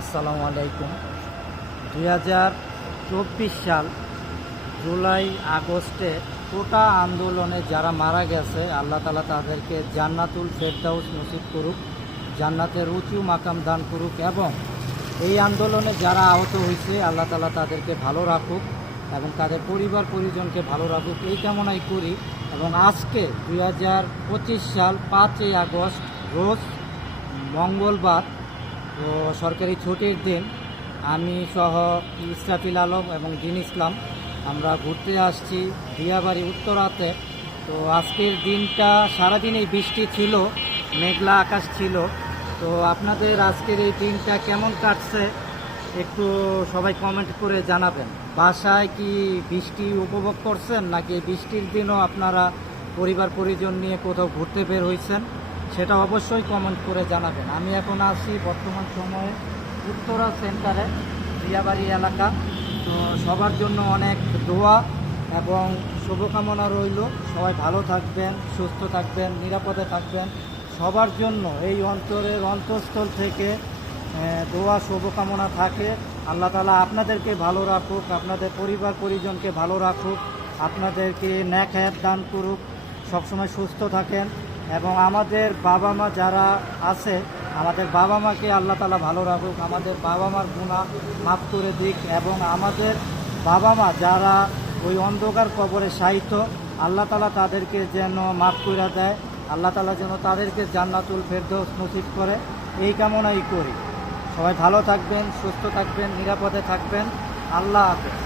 আসসালামু আলাইকুম। 2024 সাল জুলাই আগস্টে কোটা আন্দোলনে যারা মারা গেছে, আল্লাহ তাআলা তাদেরকে জান্নাতুল ফেরদাউস নসিব করুক, জান্নাতের উঁচু মাকাম দান করুক, এবং এই আন্দোলনে যারা আহত হয়েছে আল্লাহ তাআলা তাদেরকে ভালো রাখুক এবং তাদের পরিবার পরিজনকে ভালো রাখুক, এই কামনাই করি। এবং আজকে 2025 সাল 5ই আগস্ট রোজ মঙ্গলবার, তো সরকারি ছুটির দিন, আমি সহ ইসরাফিল আলম এবং দিন ইসলাম আমরা ঘুরতে আসছি দিয়াবাড়ি উত্তরাতে। তো আজকের দিনটা সারাদিনই বৃষ্টি ছিল, মেঘলা আকাশ ছিল। তো আপনাদের আজকের এই দিনটা কেমন কাটছে একটু সবাই কমেন্ট করে জানাবেন। বাসায় কি বৃষ্টি উপভোগ করছেন, নাকি বৃষ্টির দিনও আপনারা পরিবার পরিজন নিয়ে কোথাও ঘুরতে বের হয়েছেন, সেটা অবশ্যই কমেন্ট করে জানাবেন। আমি এখন আছি বর্তমান সময়ে উত্তরা সেন্টারে, দিয়াবাড়ি এলাকা। তো সবার জন্য অনেক দোয়া এবং শুভকামনা রইল। সবাই ভালো থাকবেন, সুস্থ থাকবেন, নিরাপদে থাকবেন। সবার জন্য এই অন্তরের অন্তঃস্থল থেকে দোয়া শুভকামনা থাকে। আল্লাহ তাআলা আপনাদেরকে ভালো রাখুক, আপনাদের পরিবার পরিজনকে ভালো রাখুক, আপনাদেরকে নেক হায়াত দান করুক, সবসময় সুস্থ থাকেন। এবং আমাদের বাবা মা যারা আছে, আমাদের বাবা মাকে আল্লাহ তাআলা ভালো রাখুক, আমাদের বাবা মার গুনাহ মাফ করে দিক। এবং আমাদের বাবা মা যারা ওই অন্ধকার কবরে শায়িত, আল্লাহ তাআলা তাদেরকে যেন মাফ করে দেয়, আল্লাহ তাআলা যেন তাদেরকে জান্নাতুল ফেরদৌস নসিব করে, এই কামনাই করি। সবাই ভালো থাকবেন, সুস্থ থাকবেন, নিরাপদে থাকবেন। আল্লাহ হাফেজ।